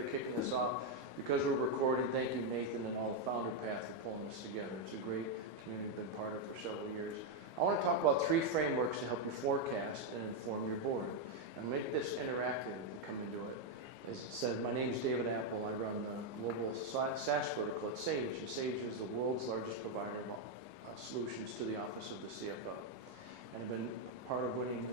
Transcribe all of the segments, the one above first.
for kicking this off. Because we're recording, thank you, Nathan, and all the founder path for pulling this together. It's a great community we've been part of for several years. I want to talk about 3 frameworks to help you forecast and inform your board. And make this interactive and come into it. As it said, my name is David Appel. I run the global SaaS vertical at Sage. And Sage is the world's largest provider of solutions to the office of the CFO. And I've been part of winning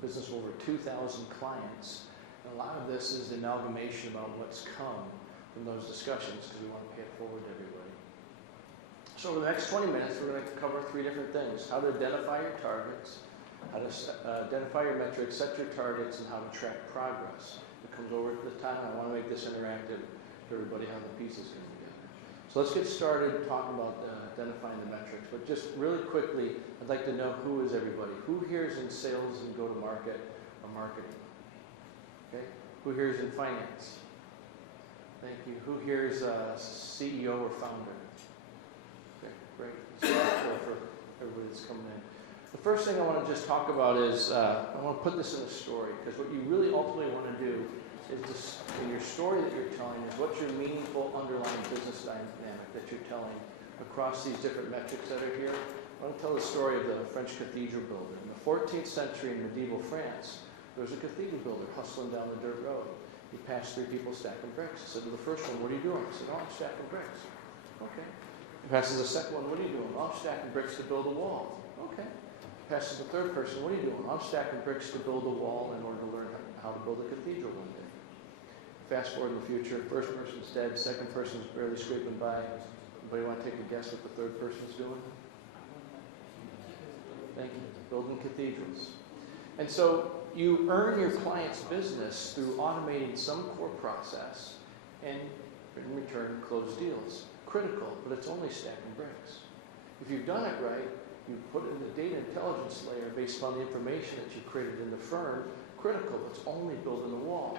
business with over 2,000 clients. And a lot of this is the amalgamation about what's come from those discussions because we want to pay it forward to everybody. So over the next 20 minutes, we're going to cover 3 different things. How to identify your targets, how to identify your metrics, set your targets, and how to track progress. It comes over at the time. I want to make this interactive for everybody how the pieces come together. So let's get started talking about identifying the metrics. But just really quickly, I'd like to know who is everybody. Who here is in sales and go-to-market or marketing? Okay. Who here is in finance? Thank you. Who here is a CEO or founder? Okay, great. It's helpful for everybody that's coming in. The first thing I want to just talk about is, I want to put this in a story, because what you really ultimately want to do is in your story that you're telling is what's your meaningful underlying business dynamic that you're telling across these different metrics that are here. I want to tell the story of the French cathedral builder. In the 14th century in medieval France, there was a cathedral builder hustling down the dirt road. He passed 3 people stacking bricks. He said to the first one, "What are you doing?" He said, "Oh, I'm stacking bricks." Okay. He passes the second one, "What are you doing?" "Oh, I'm stacking bricks to build a wall." Okay. He passes the third person, "What are you doing?" "I'm stacking bricks to build a wall in order to learn how to build a cathedral one day." Fast forward in the future, first person's dead, second person's barely scraping by. Anybody want to take a guess what the third person's doing? Thank you. Building cathedrals. And so you earn your client's business through automating some core process and in return close deals. Critical, but it's only stacking bricks. If you've done it right, you put in the data intelligence layer based upon the information that you created in the firm. Critical, it's only building the wall.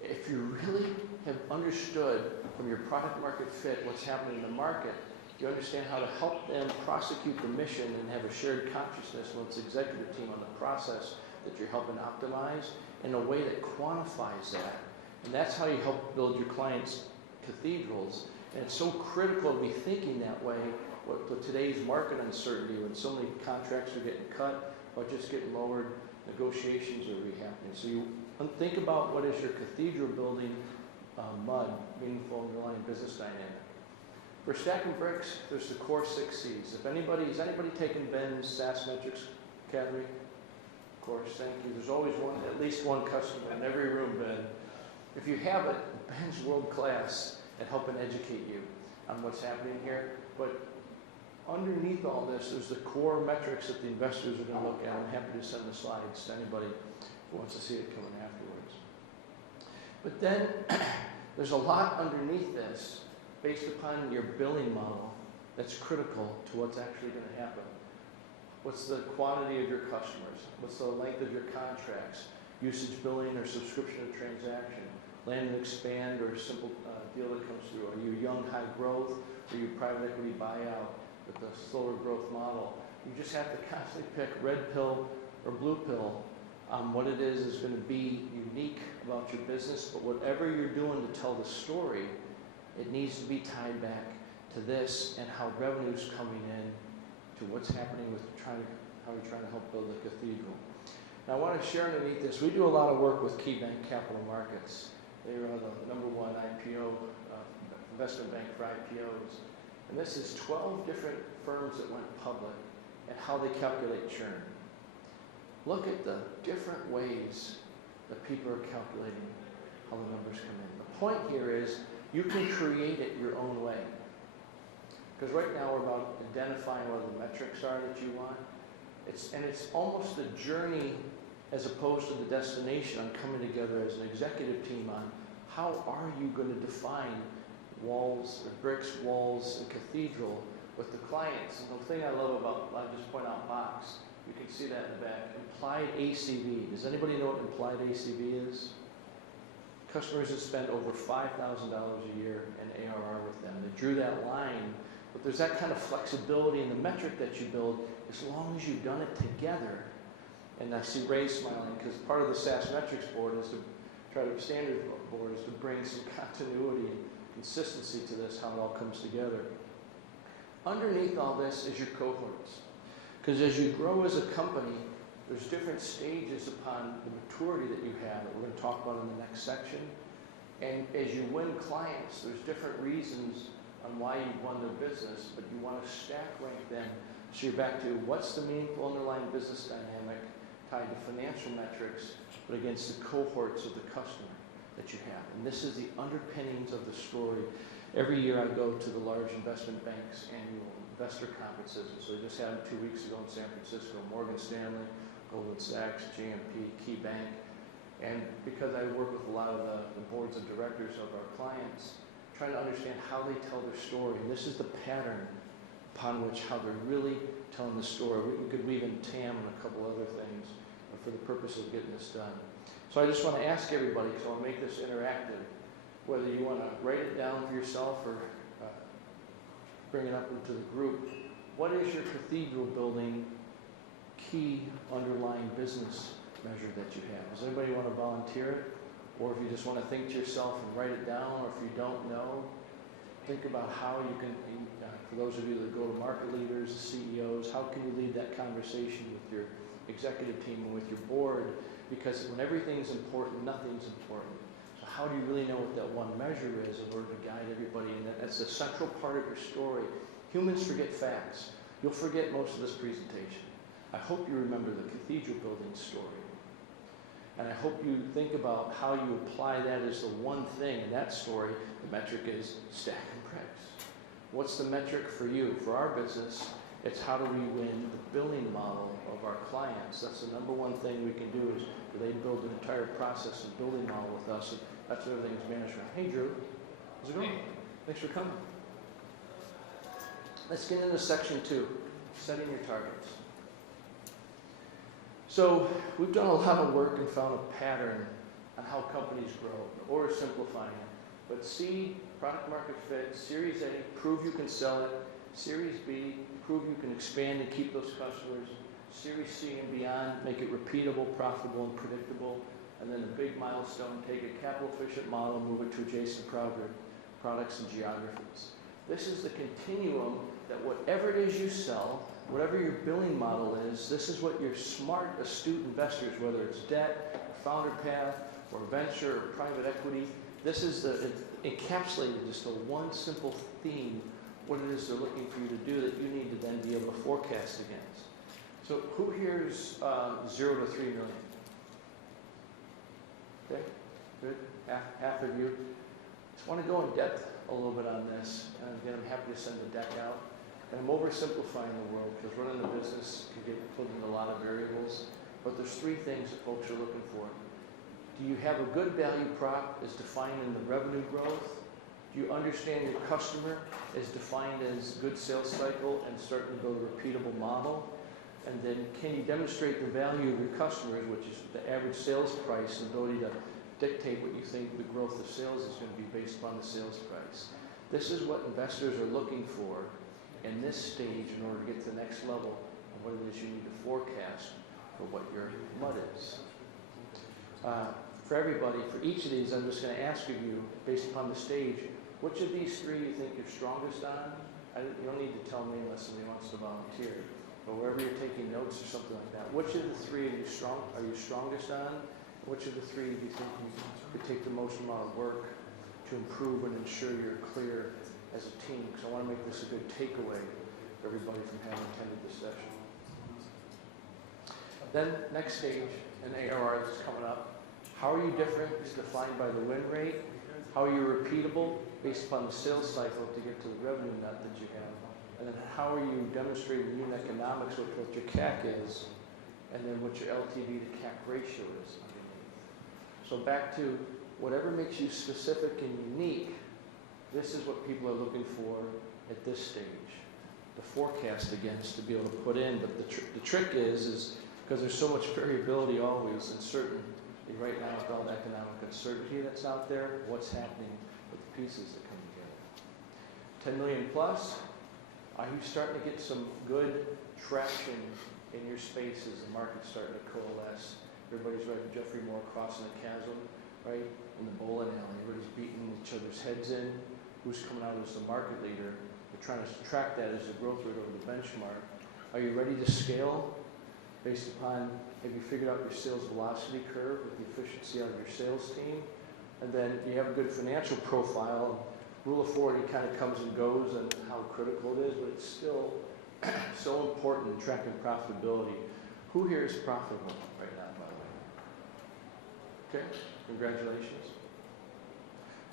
If you really have understood from your product market fit what's happening in the market, you understand how to help them prosecute the mission and have a shared consciousness with its executive team on the process that you're helping optimize in a way that quantifies that. And that's how you help build your clients' cathedrals. And it's so critical to be thinking that way with today's market uncertainty, when so many contracts are getting cut, budgets getting lowered, negotiations are happening. So you think about what is your cathedral building mud, meaningful underlying business dynamic. For stacking bricks, there's the core 6 C's. Is anybody taken Ben's SaaS Metrics Academy? Of course, thank you. There's always at least one customer in every room, Ben. If you have it, Ben's world class at helping educate you on what's happening here. But underneath all this, there's the core metrics that the investors are going to look at. I'm happy to send the slides to anybody who wants to see it coming afterwards. But then there's a lot underneath this based upon your billing model that's critical to what's actually going to happen. What's the quantity of your customers? What's the length of your contracts? Usage billing or subscription or transaction? Land and expand or simple deal that comes through? Are you young, high growth? Are you private equity buyout with a slower growth model? You just have to constantly pick red pill or blue pill. What it is going to be unique about your business, but whatever you're doing to tell the story, it needs to be tied back to this and how revenue's coming in to what's happening with how you're trying to help build a cathedral. Now I want to share underneath this, we do a lot of work with KeyBank Capital Markets. They are the #1 IPO, investment bank for IPOs. And this is 12 different firms that went public and how they calculate churn. Look at the different ways that people are calculating how the numbers come in. The point here is you can create it your own way. Because right now we're about identifying what the metrics are that you want. It's almost a journey as opposed to the destination on coming together as an executive team on how are you going to define walls, or bricks, walls, and cathedral with the clients. And the thing I love about, I'll just point out box, you can see that in the back, implied ACV. Does anybody know what implied ACV is? Customers that spend over $5,000 a year in ARR with them. They drew that line, but there's that kind of flexibility in the metric that you build as long as you've done it together. And I see Ray smiling because part of the SaaS metrics board is to try to standard board is to bring some continuity and consistency to this, how it all comes together. Underneath all this is your cohorts. Because as you grow as a company, there's different stages upon the maturity that you have that we're going to talk about in the next section. And as you win clients, there's different reasons on why you've won their business, but you want to stack rank them. So you're back to what's the meaningful underlying business dynamic tied to financial metrics, but against the cohorts of the customer that you have. And this is the underpinnings of the story. Every year I go to the large investment banks annual investor conferences. And so I just had them 2 weeks ago in San Francisco, Morgan Stanley, Goldman Sachs, GMP, KeyBank. And because I work with a lot of the boards of directors of our clients, trying to understand how they tell their story. And this is the pattern upon which how they're really telling the story. We could weave in TAM and a couple other things for the purpose of getting this done. So I just want to ask everybody, because I want to make this interactive, whether you want to write it down for yourself or bring it up into the group. What is your cathedral building key underlying business measure that you have? Does anybody want to volunteer it? Or if you just want to think to yourself and write it down, or if you don't know, think about how you can, for those of you that go to market leaders, CEOs, how can you lead that conversation with your executive team and with your board? Because when everything's important, nothing's important. So how do you really know what that one measure is in order to guide everybody? And that's the central part of your story. Humans forget facts. You'll forget most of this presentation. I hope you remember the cathedral building story. And I hope you think about how you apply that as the one thing in that story. The metric is stacking bricks. What's the metric for you? For our business, it's how do we win the billing model of our clients. That's the number one thing we can do is do they build an entire process and building model with us. And that's what everything's managed around. Hey, Drew. How's it going? Hey. Thanks for coming. Let's get into section 2, setting your targets. So we've done a lot of work and found a pattern on how companies grow, or simplifying it. But C, product market fit. Series A, prove you can sell it. Series B, prove you can expand and keep those customers. Series C and beyond, make it repeatable, profitable, and predictable. And then the big milestone, take a capital efficient model, move it to adjacent products and geographies. This is the continuum that whatever it is you sell, whatever your billing model is, this is what your smart, astute investors, whether it's debt, founder path, or venture, or private equity, this is encapsulated just a one simple theme, what it is they're looking for you to do that you need to then be able to forecast against. So who here's 0 to 3 million? Okay, good, half of you. Just want to go in depth a little bit on this, and again, I'm happy to send the deck out. And I'm oversimplifying the world because running a business can get put into a lot of variables. But there's 3 things that folks are looking for. Do you have a good value prop as defined in the revenue growth? Do you understand your customer as defined as good sales cycle and starting to build a repeatable model? And then can you demonstrate the value of your customers, which is the average sales price, and ability to dictate what you think the growth of sales is going to be based upon the sales price. This is what investors are looking for in this stage in order to get to the next level of what it is you need to forecast for what your MUD is. For everybody, for each of these, I'm just going to ask of you, based upon the stage, which of these 3 you think you're strongest on? You don't need to tell me unless somebody wants to volunteer. But wherever you're taking notes or something like that, which of the 3 are you strongest on? Which of the 3 do you think you could take the most amount of work to improve and ensure you're clear as a team? Because I want to make this a good takeaway for everybody from having attended this session. Then, next stage, an ARR that's coming up. How are you different? It's defined by the win rate. How are you repeatable based upon the sales cycle to get to the revenue nut that you have? And then how are you demonstrating unit economics with what your CAC is, and then what your LTV to CAC ratio is underneath. So back to whatever makes you specific and unique, this is what people are looking for at this stage. The forecast against to be able to put in, but the trick is because there's so much variability always and certainty right now with all the economic uncertainty that's out there, what's happening with the pieces that come together. 10 million plus, are you starting to get some good traction in your spaces? The market's starting to coalesce. Everybody's ready. Jeffrey Moore, Crossing the Chasm. right? In the bowling alley, everybody's beating each other's heads in. Who's coming out as the market leader? We're trying to track that as the growth rate over the benchmark. Are you ready to scale based upon, have you figured out your sales velocity curve with the efficiency out of your sales team? And then you have a good financial profile. Rule of 40 kind of comes and goes and how critical it is, but it's still so important in tracking profitability. Who here is profitable right now, by the way? Okay, congratulations.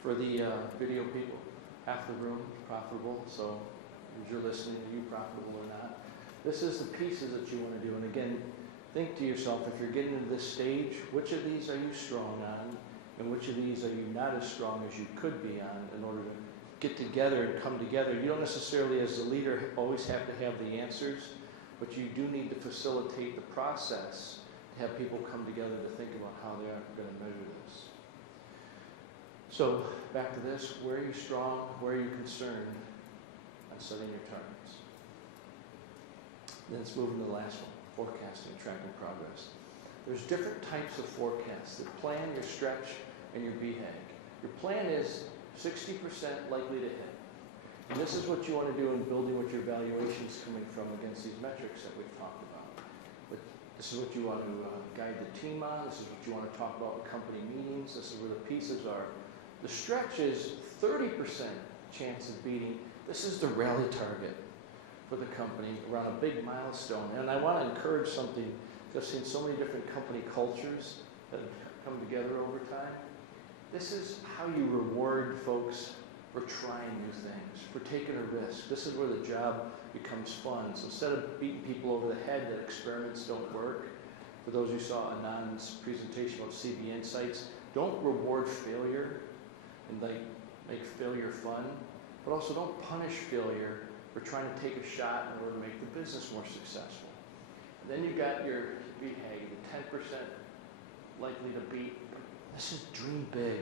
For the video people, half the room profitable, so as you're listening, are you profitable or not? This is the pieces that you want to do. And again, think to yourself, if you're getting to this stage, which of these are you strong on? And which of these are you not as strong as you could be on in order to get together and come together? You don't necessarily, as the leader, always have to have the answers, but you do need to facilitate the process to have people come together to think about how they're going to measure this. So, back to this, where are you strong? Where are you concerned on setting your targets? Then let's move into the last one, forecasting, tracking progress. There's different types of forecasts: your plan, your stretch, and your BHAG. Your plan is 60% likely to hit. And this is what you want to do in building what your evaluation is coming from against these metrics that we've talked about. But this is what you want to guide the team on. This is what you want to talk about in company meetings. This is where the pieces are. The stretch is 30% chance of beating. This is the rally target for the company around a big milestone. And I want to encourage something. I've seen so many different company cultures that have come together over time. This is how you reward folks for trying new things, for taking a risk. This is where the job becomes fun. So instead of beating people over the head that experiments don't work, for those who saw Anand's presentation about CB Insights, don't reward failure and make failure fun, but also don't punish failure for trying to take a shot in order to make the business more successful. And then you got your BHAG, the 10% likely to beat. This is dream big.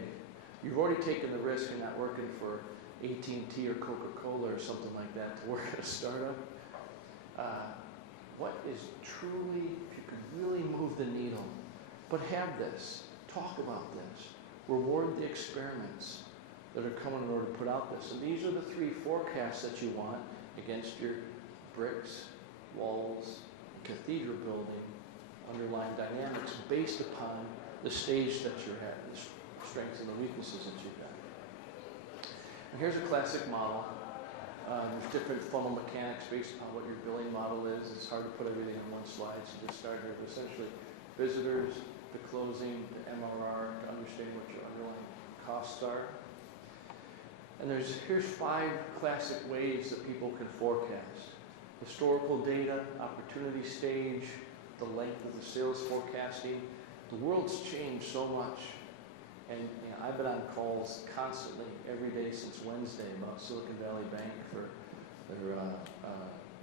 You've already taken the risk of not working for AT&T or Coca-Cola or something like that to work at a startup. What is truly, if you could really move the needle, but have this, talk about this, reward the experiments that are coming in order to put out this. And these are the three forecasts that you want against your bricks, walls, cathedral building, underlying dynamics based upon the stage that you're at, the strengths and the weaknesses that you've got. And here's a classic model. There's different funnel mechanics based upon what your billing model is. It's hard to put everything in one slide, so just start here. But essentially, visitors, the closing, the MRR, to understand what your underlying costs are. And here's 5 classic ways that people can forecast. Historical data, opportunity stage, the length of the sales forecasting. The world's changed so much. And I've been on calls constantly every day since Wednesday about Silicon Valley Bank for their,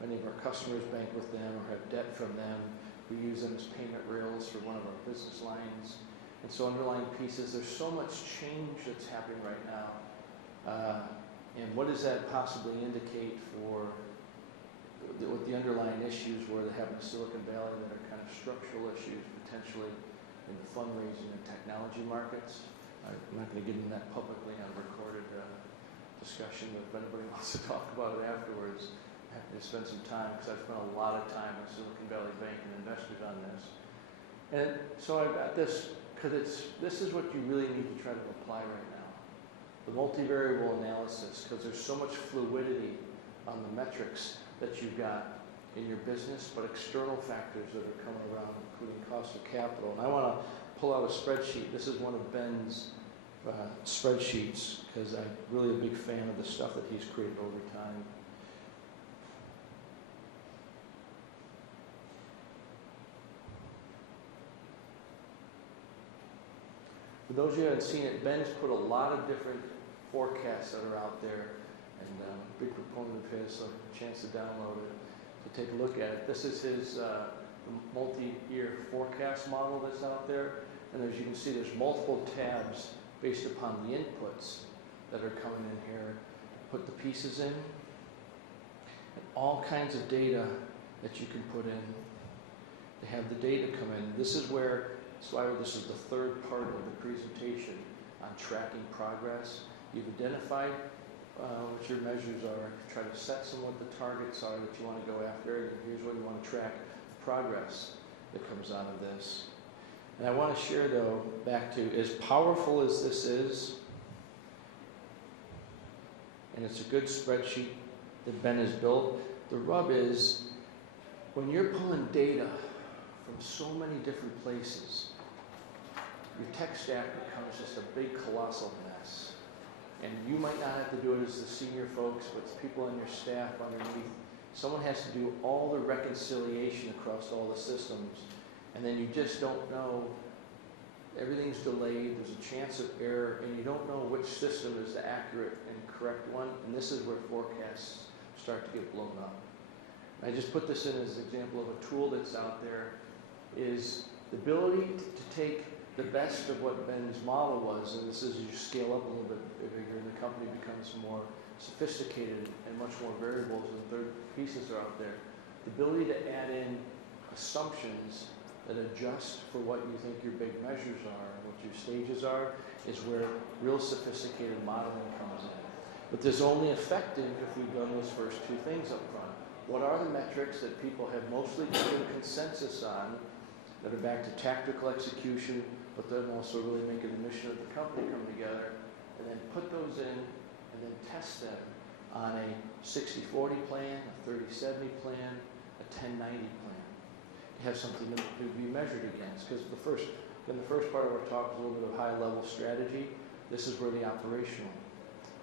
many of our customers bank with them or have debt from them. We use them as payment rails for one of our business lines. And so underlying pieces, there's so much change that's happening right now. And what does that possibly indicate for what the underlying issues were that happen in Silicon Valley that are kind of structural issues potentially in the fundraising and technology markets? I'm not going to get into that publicly on a recorded discussion, but if anybody wants to talk about it afterwards, I'm happy to spend some time because I've spent a lot of time with Silicon Valley Bank and investors on this. And so I've got this because this is what you really need to try to apply right now. The multivariable analysis, because there's so much fluidity on the metrics that you've got in your business, but external factors that are coming around, including cost of capital. And I want to pull out a spreadsheet. This is one of Ben's spreadsheets, because I'm really a big fan of the stuff that he's created over time. For those of you who haven't seen it, Ben's put a lot of different forecasts that are out there, and I'm a big proponent of his, so a chance to download it, to take a look at it. This is his multi-year forecast model that's out there, and as you can see, there's multiple tabs based upon the inputs that are coming in here. Put the pieces in, and all kinds of data that you can put in to have the data come in. This is where That's why this is the third part of the presentation on tracking progress. You've identified what your measures are, try to set some what the targets are that you want to go after, and here's what you want to track the progress that comes out of this. And I want to share, though, back to, as powerful as this is, and it's a good spreadsheet that Ben has built, the rub is when you're pulling data from so many different places, your tech stack becomes just a big colossal mess. And you might not have to do it as the senior folks, but it's people on your staff underneath. Someone has to do all the reconciliation across all the systems, and then you just don't know. Everything's delayed, there's a chance of error, and you don't know which system is the accurate and correct one, and this is where forecasts start to get blown up. I just put this in as an example of a tool that's out there, is the ability to take the best of what Ben's model was, and this is as you scale up a little bit bigger, the company becomes more sophisticated and much more variables, and third pieces are out there. The ability to add in assumptions that adjust for what you think your big measures are and what your stages are is where real sophisticated modeling comes in. But there's only effective if we've done those first two things up front. What are the metrics that people have mostly given consensus on that are back to tactical execution, but then also really making the mission of the company come together, and then put those in and then test them on a 60-40 plan, a 30-70 plan, a 10-90 plan. You have something to be measured against, because the first part of our talk is a little bit of high-level strategy. This is where the operational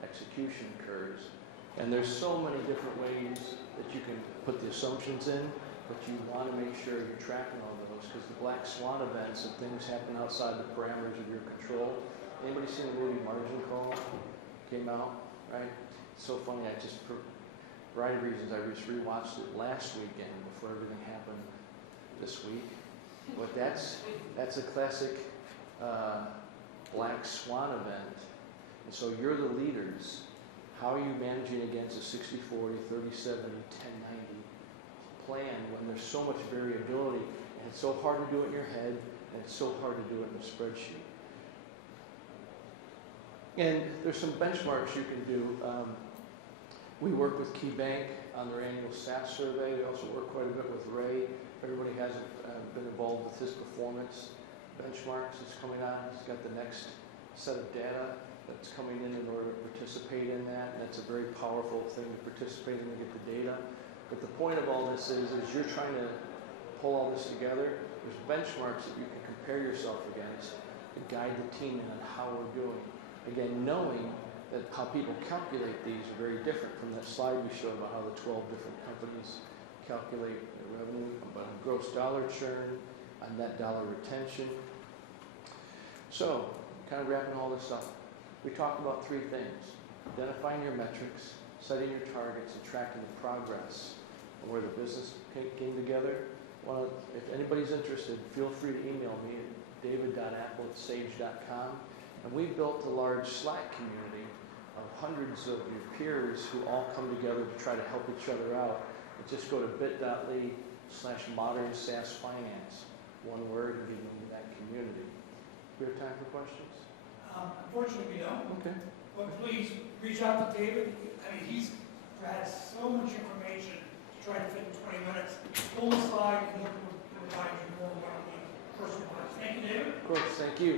execution occurs. And there's so many different ways that you can put the assumptions in, but you want to make sure you're tracking all those, because the black swan events and things happen outside the parameters of your control. Anybody seen the movie Margin Call? Came out, right? It's so funny. For a variety of reasons, I just rewatched it last weekend before everything happened this week. But that's a classic black swan event. And so you're the leaders. How are you managing against a 60-40, 30-70, 10-90 plan when there's so much variability, and it's so hard to do it in your head, and it's so hard to do it in a spreadsheet? And there's some benchmarks you can do. We work with KeyBank on their annual SaaS survey. We also work quite a bit with Ray. Everybody hasn't been involved with his performance benchmarks. It's coming on. He's got the next set of data that's coming in order to participate in that. And that's a very powerful thing to participate in and get the data. But the point of all this is you're trying to pull all this together. There's benchmarks that you can compare yourself against to guide the team in on how we're doing. Again, knowing that how people calculate these are very different from that slide we showed about how the 12 different companies calculate their revenue, about gross dollar churn, on net dollar retention. So, kind of wrapping all this up, we talked about three things: identifying your metrics, setting your targets, and tracking the progress of where the business came together. Well, if anybody's interested, feel free to email me at david.appel@sage.com. And we've built a large Slack community of hundreds of your peers who all come together to try to help each other out. And just go to bit.ly/modern SaaS finance, one word, and get into that community. We have time for questions? Unfortunately, we don't. Okay. But please reach out to David. I mean, he's had so much information to try to fit in 20 minutes. Pull the slide and he'll provide you more one-on-one personal advice. Thank you, David. Of course, thank you.